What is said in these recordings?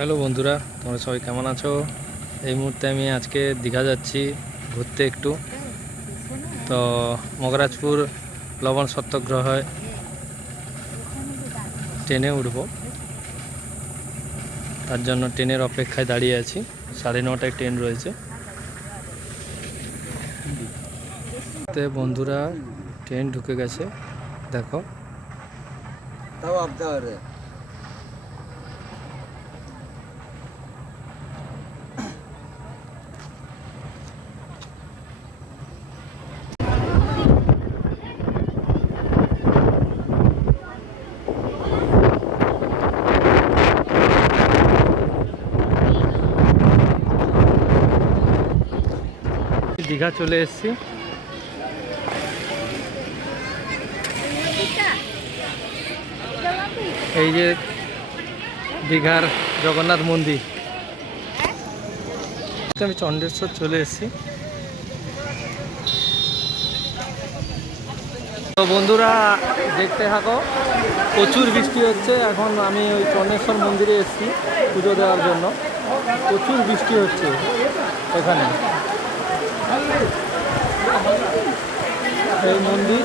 Hello বন্ধুরা, তোমরা সবাই কেমন আছো? এই মুহূর্তে আমি আজকে দীঘা যাচ্ছি ঘুরতে একটু। তো মহারাজপুর লবণ সত্যাগ্রহে ট্রেনে উঠব, তার জন্য ট্রেনের অপেক্ষায় দাঁড়িয়ে আছি। 9:30টায় ট্রেন রয়েছে। তো বন্ধুরা, ট্রেন ঢুকে গেছে, দেখো। দীঘা চলে এসেছি। এই যে দীঘার জগন্নাথ মন্দির, আমি চন্ডেশ্বর চলে এসেছি। তো বন্ধুরা দেখতে থাকো, প্রচুর বৃষ্টি হচ্ছে। এখন আমি ওই চন্ডেশ্বর মন্দিরে এসেছি পুজো দেওয়ার জন্য। প্রচুর বৃষ্টি হচ্ছে এখানে। এই মন্দির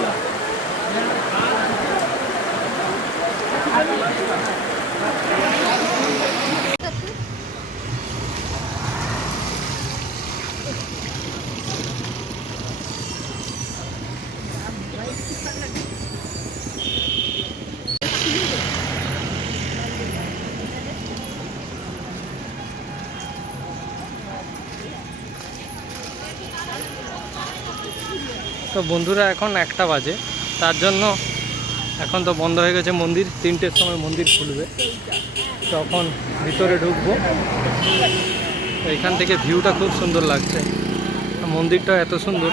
তো বন্ধুরা এখন 1টা বাজে, তার জন্য এখন তো বন্ধ হয়ে গেছে মন্দির। 3টের সময় মন্দির খুলবে, তখন ভিতরে ঢুকবো। এখান থেকে ভিউটা খুব সুন্দর লাগছে, মন্দিরটা এত সুন্দর।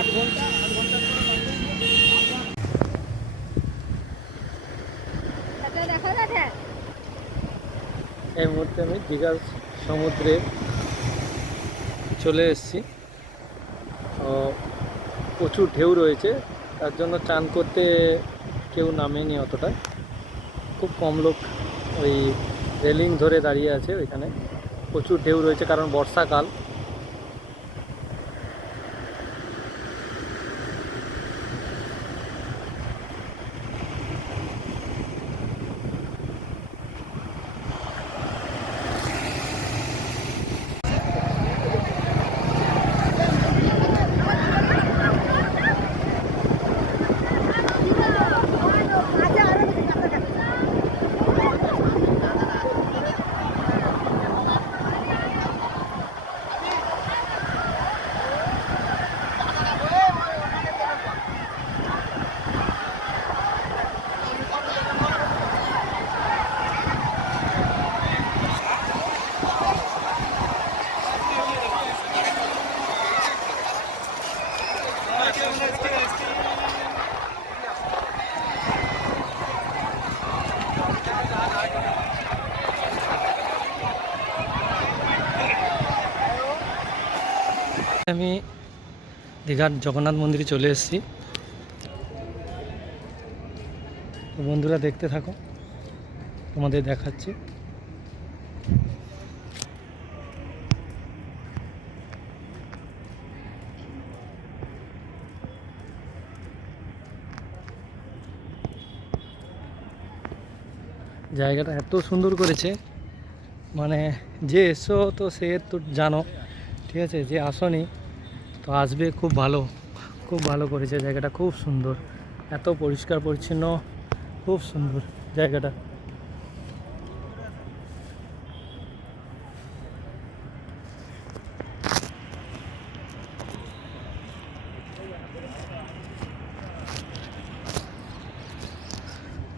এই মুহূর্তে আমি দীঘার সমুদ্রে চলে এসেছি। প্রচুর ঢেউ রয়েছে, তার জন্য চান করতে কেউ নামেনি অতটা। খুব কম লোক ওই রেলিং ধরে দাঁড়িয়ে আছে ওইখানে। প্রচুর ঢেউ রয়েছে কারণ বর্ষাকাল। আমি দীঘার জগন্নাথ মন্দিরে চলে এসেছি। তো বন্ধুরা দেখতে থাকো, তোমাদের দেখাচ্ছি। জায়গাটা এত সুন্দর করেছে, মানে যে এসো তো সে তো জানো, ঠিক আছে। যে আসনি তো আসবে, খুব ভালো, খুব ভালো করেছে জায়গাটা, খুব সুন্দর। এত পরিষ্কার পরিচ্ছন্ন, খুব সুন্দর জায়গাটা।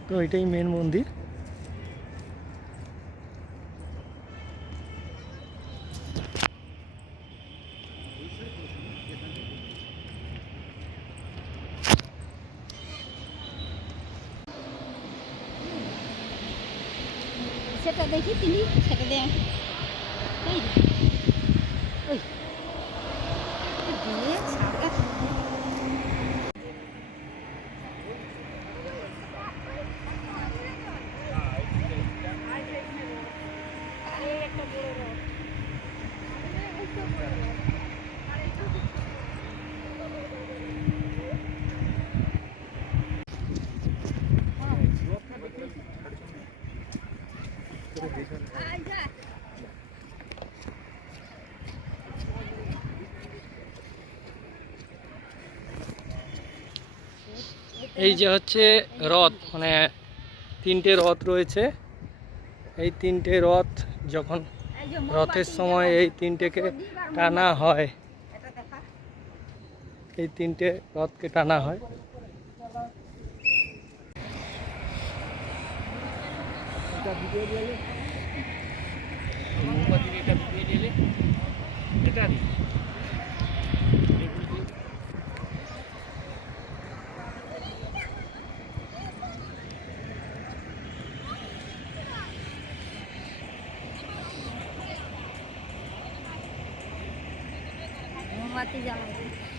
তো এটাই মেন মন্দির। সেটা দেখি তিনি সেটা দেন ওই ওই দিয়ে সারা একটা এই যে হচ্ছে রথ, মানে তিনটে রথ রয়েছে। এই তিনটে রথ যখন রথের সময় এই তিনটেকে টানা হয়, এই তিনটে রথকে টানা হয়। মোমবাতি জ্বালাবো।